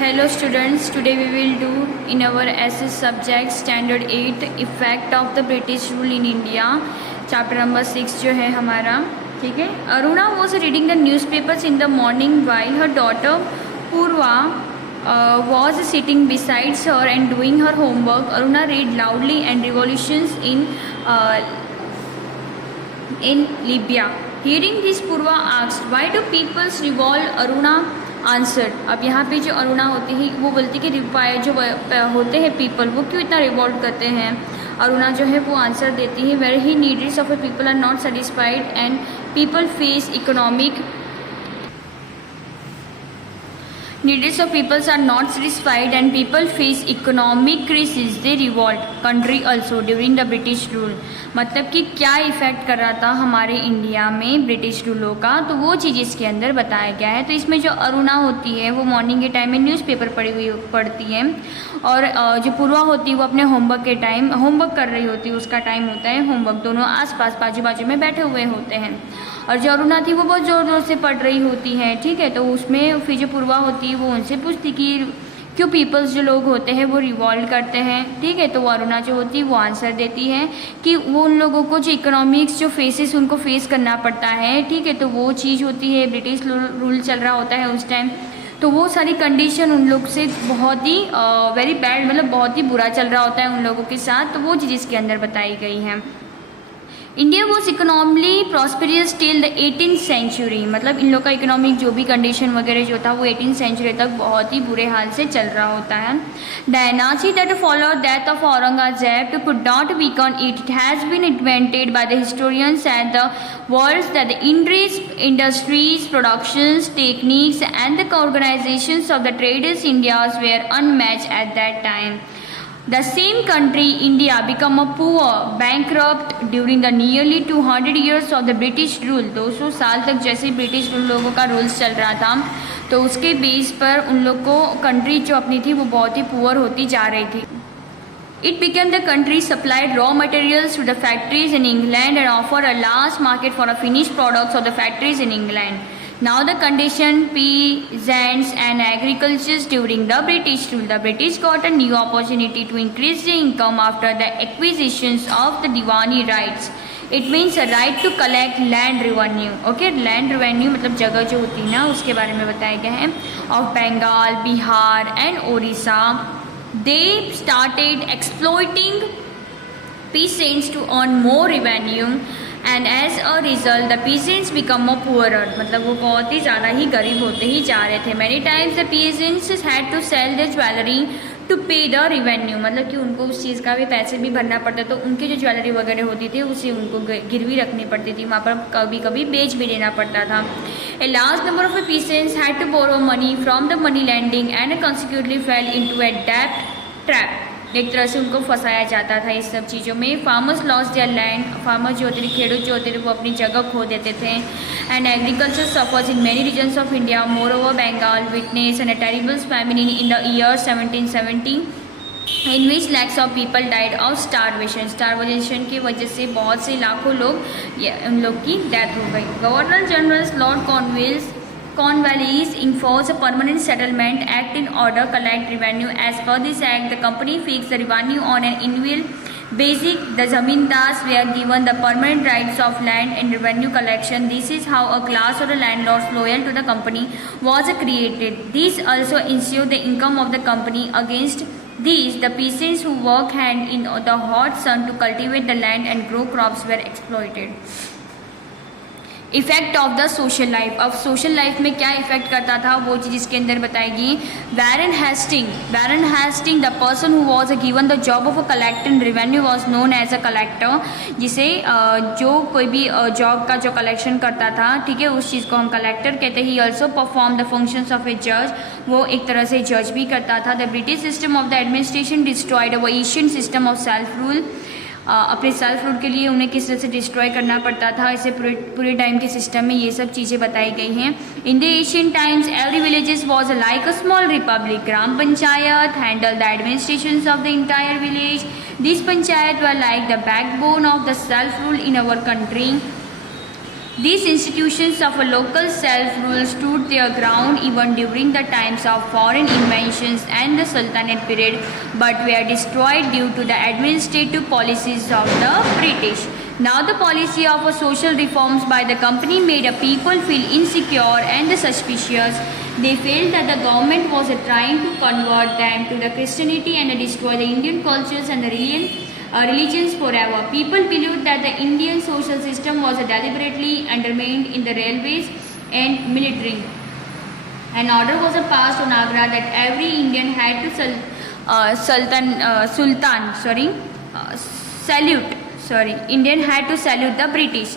Hello students, today we will do in our SS subject standard 8 effect of the British rule in India, chapter number 6 जो है हमारा, ठीक है। Aruna was reading the newspapers in the morning while her daughter Purva was sitting beside her and doing her homework. Aruna read loudly and revolutions in Libya. Hearing this, Purva asked, "Why do peoples revolt?" Aruna answer. अब यहाँ पे जो अरुणा होती है वो बोलती है कि जो होते हैं पीपल वो क्यों इतना रिवॉल्ट करते हैं। अरुणा जो है वो आंसर देती है, where the needs of a people are not satisfied and people face economic needs of peoples are not satisfied and people face economic crisis, they revolt country also during the British rule। मतलब कि क्या effect कर रहा था हमारे India में British रूलों का, तो वो चीज़ इसके अंदर बताया गया है। तो इसमें जो अरुणा होती है वो मॉर्निंग के टाइम में न्यूज़पेपर पढ़ती है और जो पूर्वा होती है वो अपने होमवर्क के टाइम होमवर्क कर रही होती है, उसका टाइम होता है होमवर्क, दोनों आसपास बाजू बाजू में बैठे हुए होते हैं। और जो अरुणा थी वो बहुत ज़ोर ज़ोर से पढ़ रही होती है, ठीक है। तो उसमें फिर जो पूर्वा होती है वो उनसे पूछती कि क्यों पीपल्स जो लोग होते हैं वो रिवॉल्ट करते हैं, ठीक है। तो वो अरुणा जो होती है वो आंसर देती है कि वो उन लोगों को जो इकोनॉमिक्स जो फेसेस उनको फेस करना पड़ता है, ठीक है। तो वो चीज़ होती है, ब्रिटिश रूल चल रहा होता है उस टाइम, तो वो सारी कंडीशन उन लोग से बहुत ही वेरी बैड, मतलब बहुत ही बुरा चल रहा होता है उन लोगों के साथ। तो वो चीज़ इसके अंदर बताई गई है। India was economically prosperous till the 18th century, मतलब इन लोग का इकोनॉमिक जो भी कंडीशन वगैरह जो था वो 18th सेंचुरी तक बहुत ही बुरे हाल से चल रहा होता है। The energy that followed that of Aurangzeb could not weaken it, it has been invented by the historians at the world that the industries productions techniques and the organisations of the traders India's were unmatched at that time. The same country, India, became a poor, bankrupt during the nearly 200 years of the British rule। 200 साल तक जैसे British लोगों का rules चल रहा था, तो उसके बेस पर उन लोग को कंट्री जो अपनी थी वो बहुत ही पुअर होती जा रही थी। It became the country supplied raw materials to the factories in England and offered a large market for the finished products of the factories in England। Now the condition peasants and agriculture during the British rule. The British got a new opportunity to increase the income after the acquisitions of the Diwani rights। It means a right to collect land revenue। Okay, land revenue मतलब जगह जो होती है ना उसके बारे में बताया गया है। Of Bengal, Bihar and Orissa, they started exploiting peasants to earn more revenue and as a result the peasants become more poorer, मतलब वो बहुत ही ज़्यादा ही गरीब होते ही जा रहे थे। Many times the peasants had to sell their jewelry to pay the revenue, मतलब कि उनको उस चीज़ का भी पैसे भी भरना पड़ता, तो उनकी जो ज्वेलरी वगैरह होती थी उसे उनको गिरवी रखनी पड़ती थी, वहाँ पर कभी कभी बेच भी देना पड़ता था। A large number of peasants had to borrow money from the money lending and consequently fell into a debt trap। एक तरह से उनको फंसाया जाता था इस सब चीज़ों में। Farmers loss there land, farmer जो होते थे, खेडूत जो होते थे, वो अपनी जगह खो देते थे। And agriculture suffers in many regions of India, moreover Bengal witness and a terrible famine in the year 1770 in which lakhs of people died of starvation. Starvation की वजह से बहुत से लाखों लोग उन लोग की डेथ हो गई। Governor general Lord Cornwallis enforced a permanent settlement act in order to collect revenue। As per this act, the company fixed the revenue on an annual basis। The zamindars were given the permanent rights of land and revenue collection। This is how a class of the landlords loyal to the company was created। This also ensured the income of the company। Against these, the peasants who work hand in the hot sun to cultivate the land and grow crops were exploited। Effect of the social life. अब social life में क्या effect करता था वो चीज़ इसके अंदर बताएगी। Warren Hasting the person who was given the job of a collector in revenue was known as a collector, जिसे जो कोई भी जॉब का जो कलेक्शन करता था, ठीक है, उस चीज़ को हम कलेक्टर कहते हैं। He also perform the functions of a जज, वो एक तरह से जज भी करता था। The British system of the administration destroyed a Asian system of self rule. अपने सेल्फ रूल के लिए उन्हें किस तरह से डिस्ट्रॉय करना पड़ता था, इसे पूरे टाइम के सिस्टम में ये सब चीज़ें बताई गई हैं। In the Asian times every villages was like a small Republic. Gram panchayat handle the administration of the entire village. This panchayat were like the backbone of the self rule in our country. These institutions of a local self-rule stood their ground even during the times of foreign invasions and the Sultanate period, but were destroyed due to the administrative policies of the British. Now the policy of a social reforms by the company made a people feel insecure and suspicious. They felt that the government was trying to convert them to the Christianity and destroy the Indian cultures and the religions forever. People believed that the Indian social system was deliberately undermined in the railways and military. An order was passed on Agra that every Indian had to Indian had to salute the British.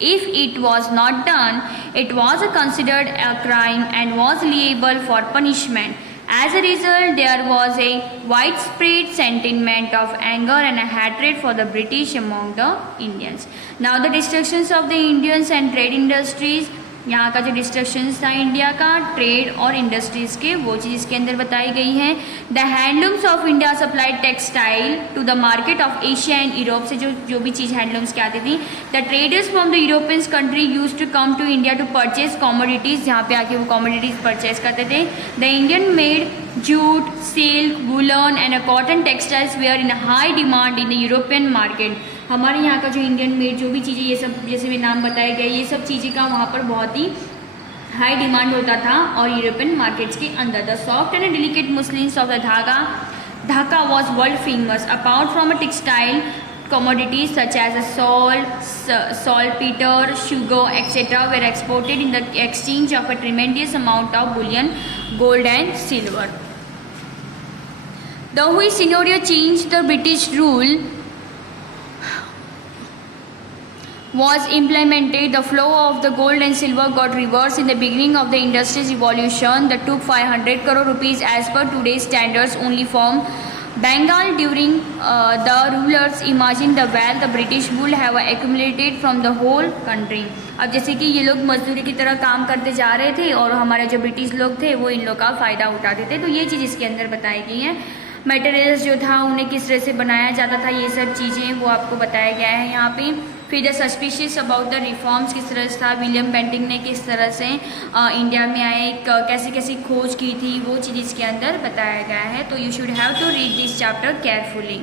If it was not done, it was considered a crime and was liable for punishment. As a result, there was a widespread sentiment of anger and hatred for the British among the Indians. Now the destructions of the Indians and trade industries, यहाँ का जो destructions था India का trade और industries के, वो चीज़ इसके अंदर बताई गई है. The handlooms of India supplied textile to the market of Asia and Europe. से जो भी चीज़ हैंडलूम्स की आती थी, the traders from the Europeans country use to come to India to purchase commodities. यहाँ पे आके वो कॉमोडिटीज़ परचेज करते थे. The Indian made jute, silk, woollen and cotton textiles were in high demand in the European market. हमारे यहाँ का जो इंडियन मेड जो भी चीज़ें, ये सब जैसे भी नाम बताए गए, ये सब चीज़ें का वहाँ पर बहुत ही हाई डिमांड होता था और यूरोपियन मार्केट्स के अंदर. The soft and delicate Muslims of the Dhaka was world famous. Apart from a textile commodities such as saltpeter, sugar, etc. were exported in the exchange of a tremendous amount of bullion, gold and silver. The whole scenario changed. The British rule was implemented. The flow of the gold and silver got reversed in the beginning of the industry's evolution that took 500 crore rupees as per today's standards only from Bengal. During the rulers imagined the wealth the British would have accumulated from the whole country. अब जैसे कि ये लोग मजदूरी की तरह काम करते जा रहे थे और हमारे जो ब्रिटिश लोग थे वो इन लोग का फ़ायदा उठाते थे. तो ये चीज़ इसके अंदर बताई गई है. मटेरियल्स जो था उन्हें किस तरह से बनाया जाता था, ये सब चीज़ें वो आपको बताया गया है यहाँ पे. फिर the suspicious about the reforms किस तरह से था, विलियम बेंटिंग ने किस तरह से इंडिया में आए, कैसे कैसे खोज की थी, वो चीज़ इसके अंदर बताया गया है. तो you should have to read this chapter carefully.